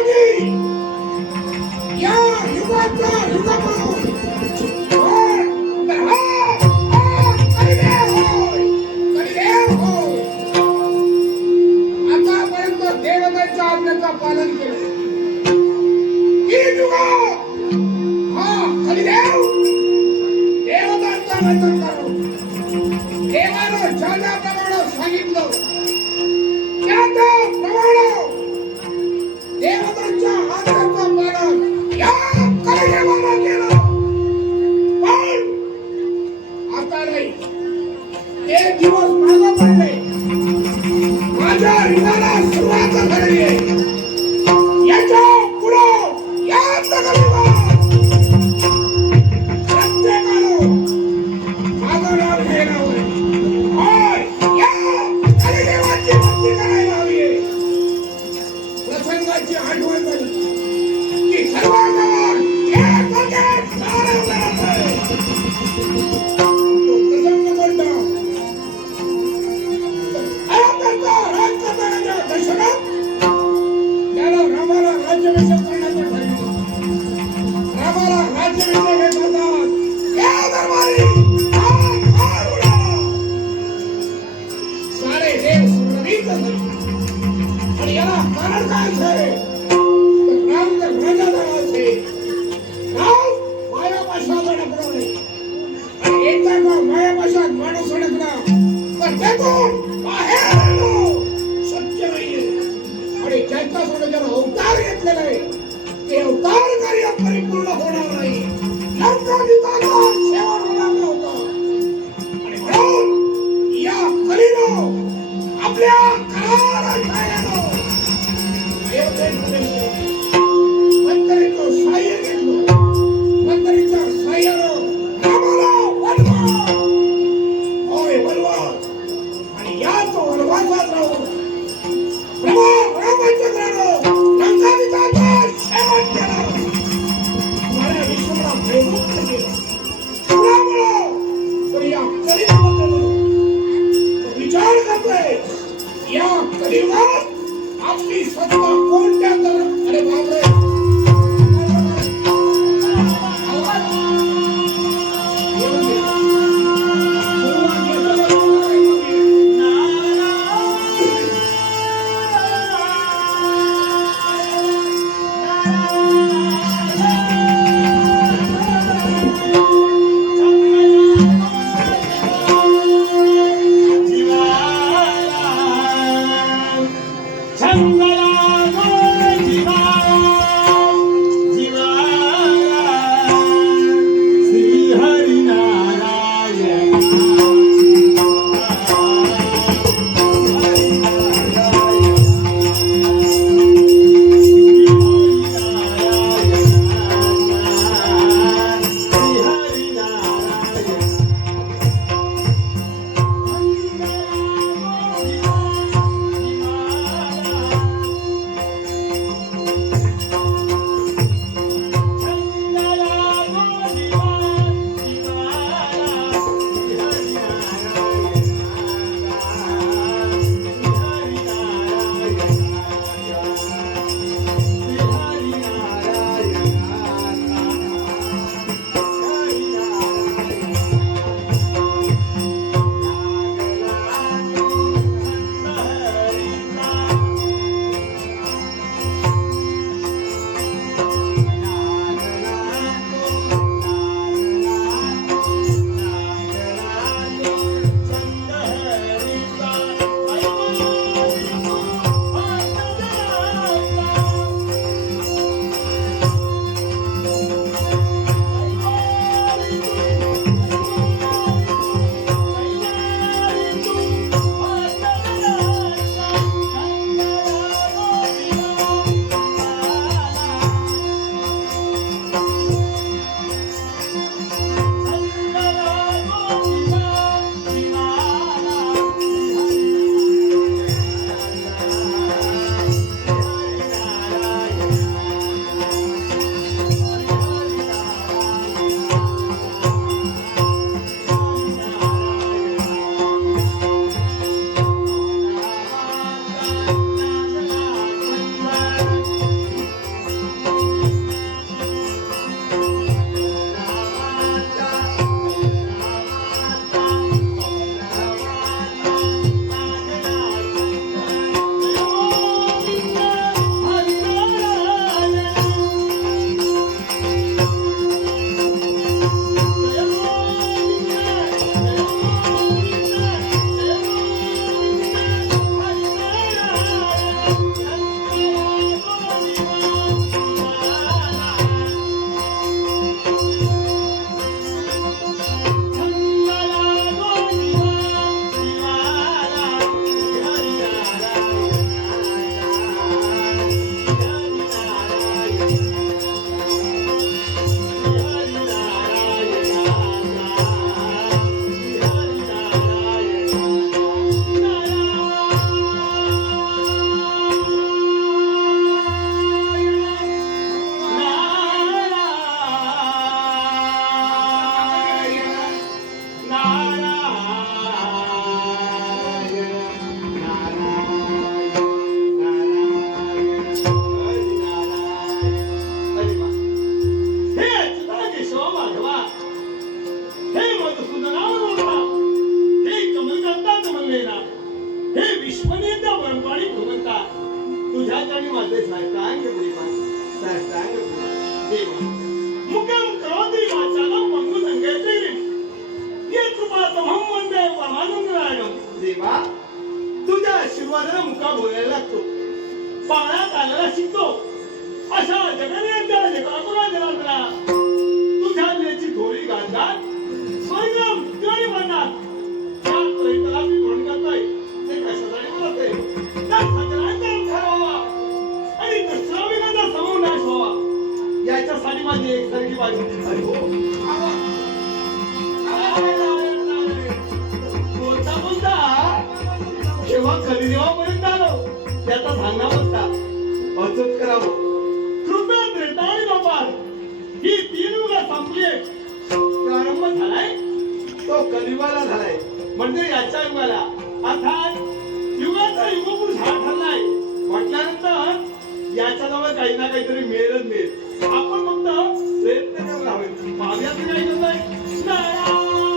योगी या युगाचा युगापासून आतापर्यंत देवतांच्या आज्ञेचं पालन केलं. ही युगा कलिदेव देवतांचा वचन करो. देवानं ज्याप्रमाणे सांगितलं त्याप्रमाणे देवतांच्या आज्ञेचं पालन या कलिदेवानं केलं. पण आता नाही, एक दिवस मागं पडले. माझ्या युगाला सुरुवात झाली आहे. याच्या पुढं या कलियुगात प्रत्येकानं माझं नाव घ्यायला हवं. होय, या कलिदेवाची भक्ती करायला हवी आहे. प्रसंगाची आठवण झाली की सर्व गावात एक होते नारळ करत आहे. तो प्रसंग कोणता? अयोध्येचा राजकर्त्याच्या दर्शनात त्याला रामाला राज्याभिषेक करण्याचं ठरलं. रामाला राज्याभिषेक करतात या दरबारी फार उडाला. सारे देव सुरवीत झाले. आणि याला कारण काय आहे? राम जर राजा झाला असेल, राम मायापाशात अडकला आणि एकदा का मायापाशात माणूस अडकला तर त्यातून बाहेर येणं शक्य नाहीये. आणि ज्याच्यासाठी ज्याला अवतार घेतलेला आहे ते अवतार कार्य परिपूर्ण होणार नाही. लंकाधिकाचा शेवट होणार नव्हता. आणि म्हणून या कलीनं आपल्या करारानं मंत्रीचं साह्य घेतलं. मंत्रीच्या साह्यानं रामाला वनवास, होय वनवास, आणि याच वनवासात राहून प्रभू रामचंद्रानं लंकाधिकाचा शेवट केला. साऱ्या विश्वाला भयमुक्त केलं. कुणामुळं? तर या कलियुगात विचार करतोय या कलियुगात आपली सत्ता कोणत्या साष्टांग देवा मुकम करोति वाचालं पंगु संगेते ये कृपा तमहं वंदे परमानंदरायणं देवा तुझ्या आशीर्वादाने मुका बोलायला लागतो पाण्यात आलेला शिकतो अशा जगन्यांच्या जगातुला जनार्दना तुझ्या लेची थोडी गांधार स्वर्गम तिळी बनणार त्या प्रयत्नाला मी म्हणून करतोय ते कशासाठी म्हणत आहे त्या सगळ्यांचा उद्धार व्हावा आणि दुष्टाविनाचा समूळ नाश व्हावा याच्यासाठी माझी एकसारखी बाजू अरे हो बोलता बोलता केव्हा कधी देवापर्यंत आलो त्याचा सांगा बघता असंच करावं कृपया त्रेताळी बापार ही 3 युगा संपली प्रारंभ झालाय तो कलियुगाला झालाय म्हणजे याच्या युगाला अर्थात युगाचा युगपुरुष हा ठरलाय म्हटल्यानंतर याच्याजवळ काही ना काहीतरी मिळेलच मिळेल आपण फक्त प्रयत्न करायला हवे पाहण्याचं काही करताय नारायण